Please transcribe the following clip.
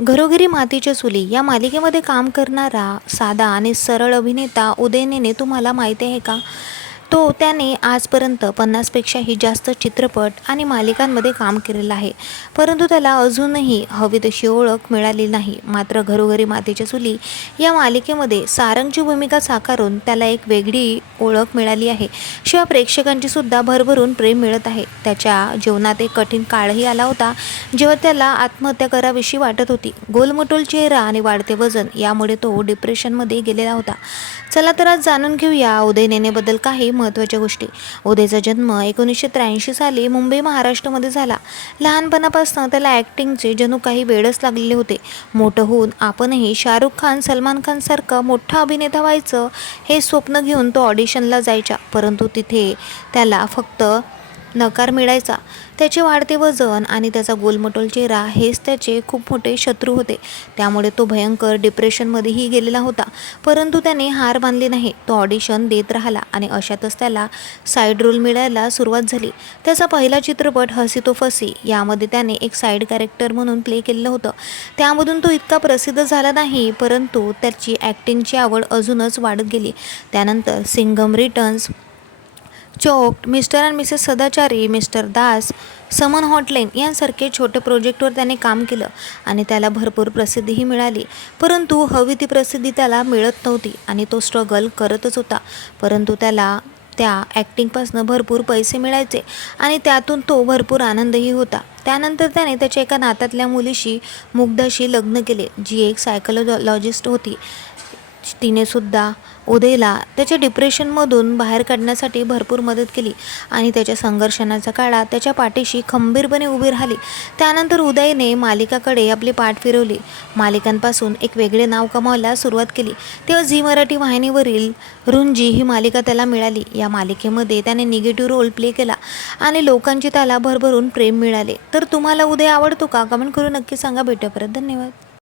घरोघरी मातीच्या चुली या मालिकेमध्ये काम करणारा साधा आणि सरळ अभिनेता उदयनेने तुम्हाला माहिती आहे का? तो त्याने आजपर्यंत पन्नासपेक्षाही जास्त चित्रपट आणि मालिकांमध्ये काम केलेलं आहे. परंतु त्याला अजूनही हवी तशी ओळख मिळाली नाही. मात्र घरोघरी मातीच्या चुली या मालिकेमध्ये सारंगची भूमिका साकारून त्याला एक वेगळी ओळख मिळाली आहे. शिवाय प्रेक्षकांची सुद्धा भरभरून प्रेम मिळत आहे. त्याच्या जीवनात एक कठीण काळही आला होता जेव्हा त्याला आत्महत्या करावीशी वाटत होती. गोलमटोल चेहरा आणि वाढते वजन यामुळे तो डिप्रेशनमध्ये गेलेला होता. चला तर आज जाणून घेऊया उदयनेनेबद्दल काही महत्त्वाच्या गोष्टी. उदयचा जन्म एकोणीसशे त्र्याऐंशी साली मुंबई महाराष्ट्रामध्ये झाला. लहानपणापासून त्याला ॲक्टिंगचे जणू काही वेळच लागलेले होते. मोठं होऊन आपणही शाहरुख खान सलमान खानसारखा मोठा अभिनेता व्हायचं हे स्वप्न घेऊन तो ऑडिशनला जायचा. परंतु तिथे त्याला फक्त नकार मिळायचा. त्याचे वाढते वजन आणि त्याचा गोलमटोल चेहरा हेच त्याचे खूप मोठे शत्रू होते. त्यामुळे तो भयंकर डिप्रेशनमध्येही गेलेला होता. परंतु त्याने हार मानली नाही. तो ऑडिशन देत राहिला आणि अशातच त्याला साईड रोल मिळायला सुरुवात झाली. त्याचा पहिला चित्रपट हसी तो फसी यामध्ये त्याने एक साईड कॅरेक्टर म्हणून प्ले केलेलं होतं. त्यामधून तो इतका प्रसिद्ध झाला नाही परंतु त्याची ॲक्टिंगची आवड अजूनच वाढत गेली. त्यानंतर Singham returns Chowk mister and missus Sadachari mister Das Saman hotline यांसारखे छोटे प्रोजेक्टवर त्याने काम केलं आणि त्याला भरपूर प्रसिद्धीही मिळाली. परंतु हवी ती प्रसिद्धी त्याला मिळत नव्हती आणि तो स्ट्रगल करतच होता. परंतु त्याला त्या ॲक्टिंगपासनं भरपूर पैसे मिळायचे आणि त्यातून तो भरपूर आनंदही होता. त्यानंतर त्याने त्याच्या एका नात्यातल्या मुलीशी मुग्धाशी लग्न केले जी एक सायकोलॉजिस्ट होती. तिनेसुद्धा उदयला त्याच्या डिप्रेशनमधून बाहेर काढण्यासाठी भरपूर मदत केली आणि त्याच्या संघर्षणाचा काळात त्याच्या पाठीशी खंबीरपणे उभी राहिली. त्यानंतर उदयने मालिकाकडे आपली पाठ फिरवली. मालिकांपासून एक वेगळे नाव कमावायला सुरुवात केली. तेव्हा झी मराठी वाहिनीवरील रुंजी ही मालिका त्याला मिळाली. या मालिकेमध्ये त्याने निगेटिव्ह रोल प्ले केला आणि लोकांचे त्याला भरभरून प्रेम मिळाले. तर तुम्हाला उदय आवडतो का? कमेंट करून नक्की सांगा. भेटूया परत. धन्यवाद.